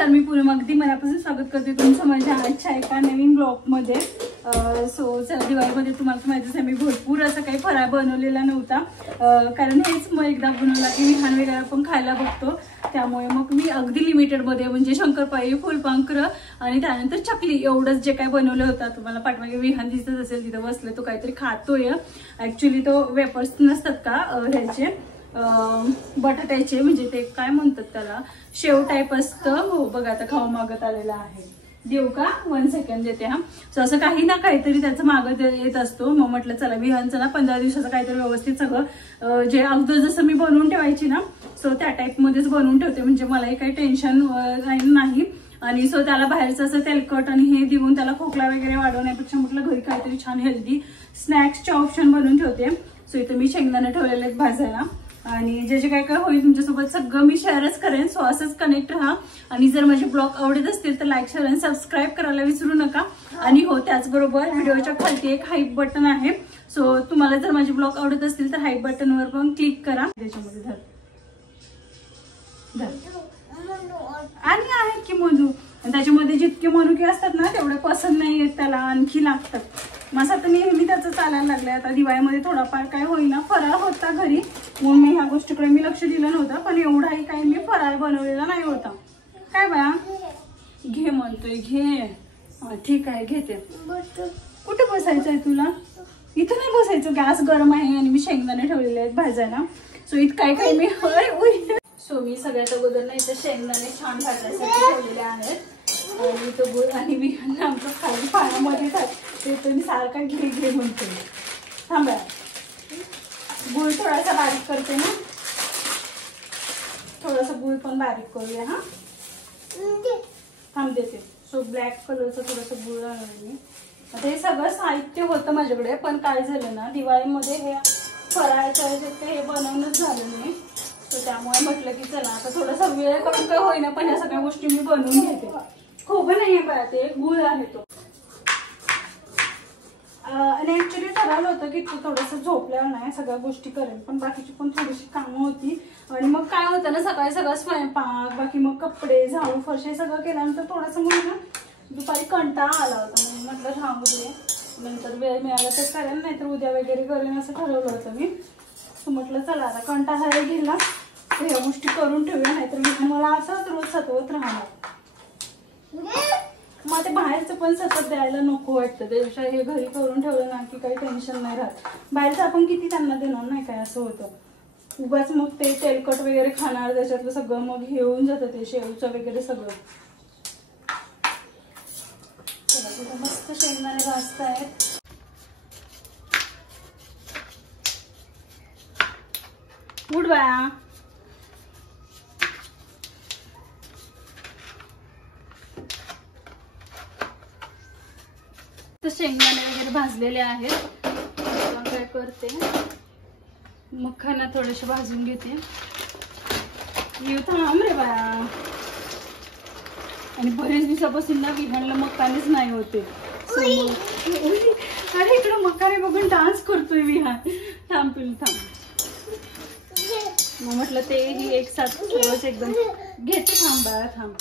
नमस्कार, मी पूनम अगदी मनापासून स्वागत करते तुमचं माझ्या आजच्या एका नवीन ब्लॉगमध्ये. सो दिवाळीमध्ये तुम्हाला माहितीच आहे मी भरपूर असं काही फराळ बनवलेला नव्हता, कारण हेच मग एकदा बनवला की विहान वगैरे पण खायला बघतो. त्यामुळे मग मी अगदी लिमिटेडमध्ये म्हणजे शंकरपाळी, फुलपांखरं आणि त्यानंतर चकली एवढंच जे काय बनवलं होतं. तुम्हाला पाठवागे विहान दिसत असेल तिथं बसले, तो काहीतरी खातोय. ऍक्च्युली तो वेपर्स नसतात का ह्याचे बटाट्याचे, म्हणजे ते काय म्हणतात त्याला, शेव टाईप असतं. हो बघा आता खाऊ मागत आलेला आहे. देऊ का? 1 सेकंड देते हा. सो असं काही ना काहीतरी त्याचं मागत येत असतो. मग म्हटलं चला विहानचं ना 15 दिवसाचं काहीतरी व्यवस्थित सगळं जे अगोदर जसं मी बनवून ठेवायची ना, सो त्या टाईपमध्येच बनवून ठेवते, म्हणजे मलाही काही टेन्शन नाही. आणि सो त्याला बाहेरचं असं तेलकट आणि हे देऊन त्याला खोकला वगैरे वाढवण्यापेक्षा म्हटलं घरी काहीतरी छान हेल्दी स्नॅक्सचे ऑप्शन बनवून ठेवते. सो इथे मी शेंगदाणे ठेवलेले आहेत भाजायला, आणि जे जे काय काय होईल तुमच्यासोबत सगळं मी शेअरच करेन. सो असंच कनेक्ट राहा, आणि जर माझे ब्लॉग आवडत असतील तर लाईक, शेअर आणि सबस्क्राईब करायला विसरू नका. आणि हो, त्याचबरोबर व्हिडिओच्या खालती एक हाईप बटन आहे. सो तुम्हाला जर माझे ब्लॉग आवडत असतील तर हाईप बटनवर पण क्लिक करा. त्याच्यामध्ये धर आणि आहेत की मधू, त्याच्यामध्ये जितके मनुके असतात ना तेवढे पसंत नाही येत त्याला, आणखी लागतात. माझा तर नेहमी त्याचं चालायला लागलंय. आता दिवाळीमध्ये थोडाफार काय होईना फराळ होता घरी, म्हणून मी ह्या गोष्टीकडे मी लक्ष दिलं नव्हतं, पण एवढाही काही मी फराळ बनवलेला नाही होता. काय बाळा घे म्हणतोय, घे. ठीक आहे घेते. कुठे बसायचं आहे तुला? इथं नाही बसायचं, गॅस गरम आहे आणि मी शेंगदाणे ठेवलेले आहेत भाजायला. सो इथं काय काय मी सो मी सगळ्यात अगोदर ना इथं शेंगदाणे छान भाजण्यासाठी ठेवलेले आहेत. आणि तो गुळ आणि बिहान आमचं खाली पाण्यामध्ये ते तुम्ही सारखा घे घे म्हणतो. थांबा, गुळ थोडासा बारीक करते ना, थोडासा गुळ पण बारीक करूया. हा थांब देते. सो ब्लॅक कलरचं थोडंसं गुळ आणलं मी. आता हे सगळं साहित्य होतं माझ्याकडे, पण काय झालं ना दिवाळीमध्ये हे फराळाचं हे बनवणंच झालं नाही. तर त्यामुळे म्हटलं की चला आता थोडासा वेळ करून काय होईना, पण ह्या सगळ्या गोष्टी मी बनवून घेते. खोबरं नाहीये बघा, ते गुळ आहे तो. आणि ऍक्च्युली ठरवलं होतं की तू थोडंसं झोपल्यावर नाही सगळ्या गोष्टी करेल, पण बाकीची पण थोडीशी कामं होती. आणि मग काय होतं ना सकाळी सगळं स्वयंपाक, बाकी मग कपडे, झाडू, फरशी सगळं केल्यानंतर थोडंसं मग ना दुपारी कंटाळा आला होता. म्हणून म्हटलं राहू दे, नंतर वेळ मिळाला तर करेन, नाहीतर उद्या वगैरे करेन असं ठरवलं होतं मी. सो म्हटलं चला आता कंटाळा गेला तर ह्या गोष्टी करून ठेवूया, नाहीतर मला असंच रोज सतवत राहणार. मग ते बाहेरचं पण सतत द्यायला नको वाटतं, त्यापेक्षा हे घरी करून ठेवलं ना की काही टेन्शन नाही राहत. बाहेरचं आपण किती त्यांना देणार नाही काय, असं होतं. उगाच मग ते तेलकट वगैरे खाणार, त्याच्यातलं सगळं मग हे होऊन जातं, ते शेवचं वगैरे सगळं. चला तिथं मस्त शेंगदाणे भाजतायत. उठ बाया. शेंगदाणे वगैरे भाजलेले आहेत. काय करते, मखाना थोडेसे भाजून घेते. थांब रे बाया. आणि बरेच दिवसापासून ना विहानला मखानेच नाही होते. अरे इकडं मखाने बघून डान्स करतोय विहान. थांब पिलू थांब. मग म्हटलं ते ही एक साथ रोज एकदम घेते. थांब बाळा थांब.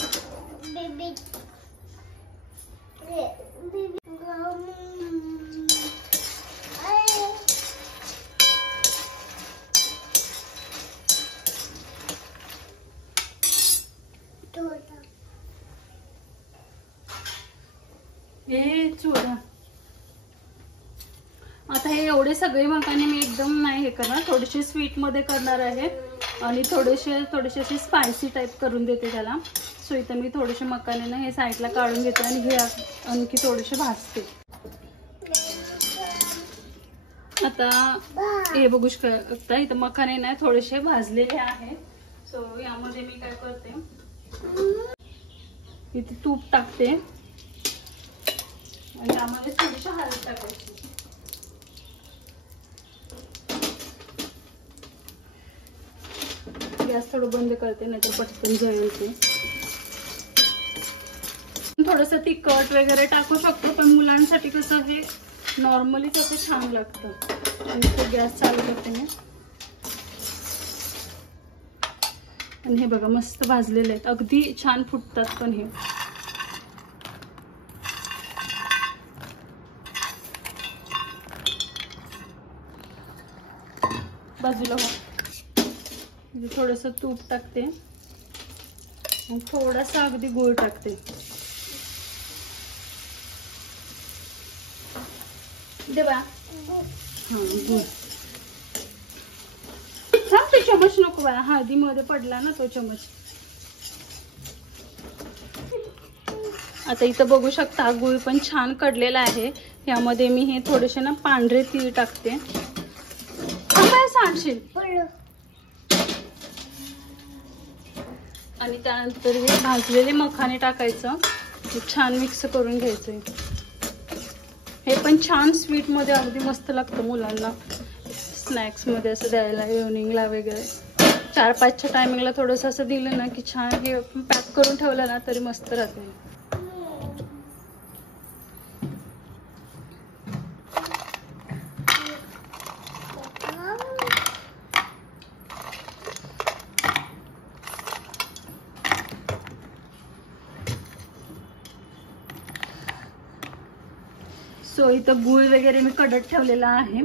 हे चोरा. आता हे एवढे सगळे मखाने मी एकदम नाही हे करणार, थोडेसे स्वीट मध्ये करणार आहे आणि थोडेसे असे स्पायसी टाइप करून देते त्याला. सो इथं मी थोडेसे मखाने ना हे साईडला काढून घेते आणि हे आणखी थोडेसे भाजते. आता हे बघू शकता इथं मखाने ना थोडेसे भाजलेले आहेत. सो यामध्ये मी काय करते, इथे तूप टाकते आणि त्यामध्ये थोडीशी हळद टाकायची. गॅस थोडं बंद करते, नाहीतर पटकन जळेल ते. थोडंसं तिखट वगैरे टाकू शकतो, पण मुलांसाठी कसं हे नॉर्मली कसं छान लागतं. आणि तो गॅस चालू करते मी. आणि हे बघा मस्त भाजलेले आहेत, अगदी छान फुटतात पण हे. बाजूला हो. थोडंसं तूप टाकते आणि थोडासा अगदी गूळ टाकते. दे बा. हां गूळ. थांब, ते चमच नको बाळा, हळदीमध्ये पडला ना तो चमच. आता इथं बघू शकता गूळ पण छान कडलेला आहे. यामध्ये मी हे थोडेसे ना पांढरे तीळ टाकते. सांडशील. आणि त्यानंतर हे भाजलेले मखाने टाकायचं, छान मिक्स करून घ्यायचं. हे पण छान स्वीट मध्ये अगदी मस्त लागतं मुलांना स्नॅक्स मध्ये असं द्यायला, इव्हनिंगला वगैरे 4-5च्या टायमिंगला थोडंसं असं दिलं ना की छान हे पॅक करून ठेवलं ना तरी मस्त राहते. सो इथं गूळ वगैरे मी कडत ठेवलेला आहे.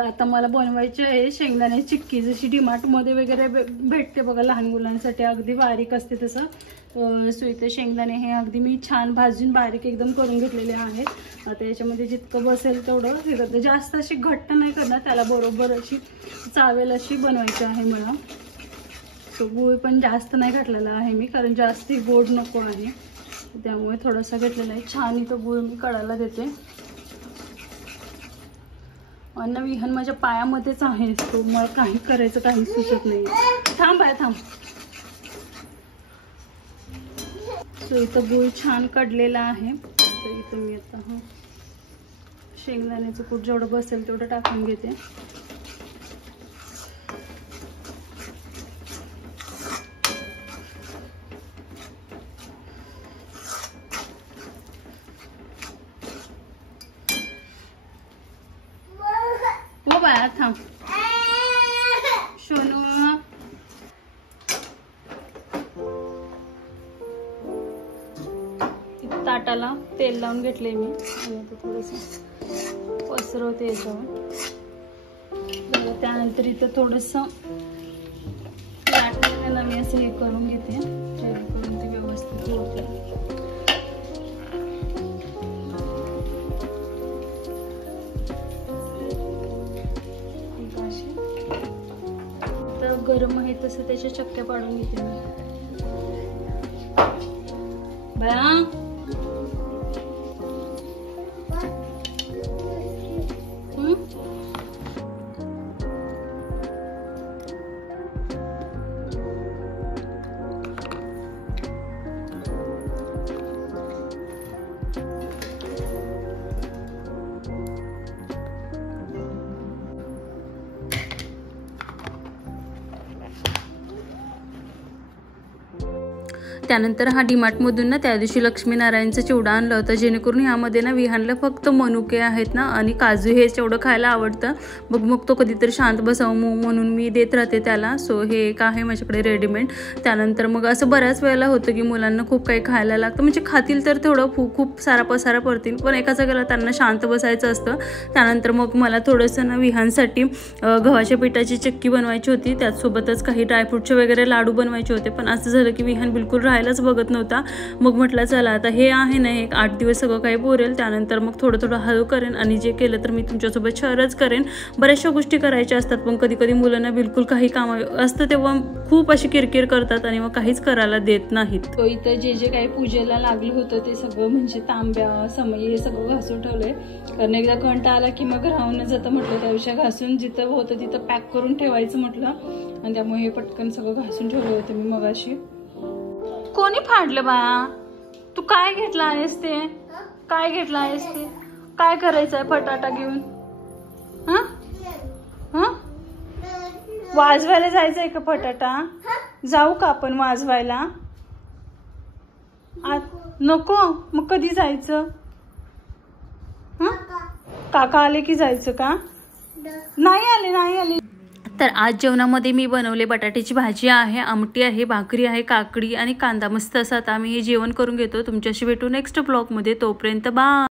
आता मला बनवायची आहे शेंगदाणे चिक्की, जशी डीमार्ट मध्ये वगैरे भेटते बघा लहान मुलांसाठी, अगदी बारीक असते तसं. सो इथं शेंगदाणे हे अगदी मी छान भाजून बारीक एकदम करून घेतलेले आहेत. आता याच्यामध्ये जितकं बसेल तेवढं हे करते, जास्त अशी घट्ट नाही करणार, त्याला बरोबर अशी चावेल अशी बनवायची आहे मला. सो गूळ पण जास्त नाही घातलेला आहे मी, कारण जास्त गोड नको आहे, त्यामुळे थोडासा घेतलेला आहे. छान इथं गूळ मी कडायला देते. अन्न विहन माझ्या पायामध्येच आहे, तो मला काही करायचं काही सुचत नाही. थांब बाय थांब. सो इथं गूळ छान कडलेला आहे. तर इथं मी आता शेंगदाण्याचं कूट जेवढं बसेल तेवढं टाकून घेते. थांब सोनू. ताटाला तेल लावून घेतले मी आणि आता थोडंसं पसरवते याच्यावर. त्यानंतर इथं थोडंसं लाटण्याला मी असं हे करून घेते, जेणेकरून ते व्यवस्थित होते. गरम आहे तसं त्याच्या चक्क्या पाडून घेते मी. बया त्यानंतर हा डीमार्टमधून ना त्या दिवशी लक्ष्मीनारायणचं चिवडा आणलं होतं, जेणेकरून ह्यामध्ये ना विहानला फक्त मनुके आहेत ना आणि काजू हे चिवडं खायला आवडतं. मग तो कधीतरी शांत बसावं म्हणून मी देत राहते त्याला. सो हे एक आहे माझ्याकडे रेडीमेड. त्यानंतर मग असं बऱ्याच वेळेला होतं की मुलांना खूप काही खायला लागतं, म्हणजे खातील तर थोडं खूप सारा पसारा पडतील, पण एका जागेला त्यांना शांत बसायचं असतं. त्यानंतर मग मला थोडंसं ना विहानसाठी गव्हाच्या पिठाची चिक्की बनवायची होती, त्याचसोबतच काही ड्रायफ्रूटचे वगैरे लाडू बनवायचे होते. पण असं झालं की विहान बिलकुल राहायलाच बघत नव्हता. मग म्हटलं चला आता हे आहे ना एक 8 दिवस सगळं काही बोरेल, त्यानंतर मग थोडं हळू करेन आणि जे केलं तर मी तुमच्यासोबत शेअरच करेन. बऱ्याचशा गोष्टी करायच्या असतात, पण कधी मुलांना बिलकुल काही काम असतं तेव्हा खूप अशी किरकिर करतात आणि मग काहीच करायला देत नाहीत. तो इथं जे काही पूजेला लागलं होतं ते सगळं म्हणजे तांब्या समई हे सगळं घासून ठेवलंय, कारण एकदा कंटा आला की मग राहून जातं म्हटलं, त्याविषयी घासून जिथं होतं तिथं पॅक करून ठेवायचं म्हटलं, आणि त्यामुळे हे पटकन सगळं घासून ठेवलं होतं मी मगाशी. कोणी फाडलं बाळा? तू काय घेतला आहेस ते? काय घेतला आहेस ते? काय करायचंय फटाटा घेऊन? वाजवायला जायचंय का फटाटा? जाऊ का आपण वाजवायला? नको, मग कधी जायचं? काका आले की जायचं का? नाही आले. तर आज जेवणामध्ये मी बनवले बटाट्याची भाजी आहे, आमटी आहे, भाकरी आहे, काकडी आणि कांदा. मस्त असं आता आम्ही हे जेवण करून घेतो. तुमच्याशी भेटू नेक्स्ट ब्लॉगमध्ये. तोपर्यंत बाय.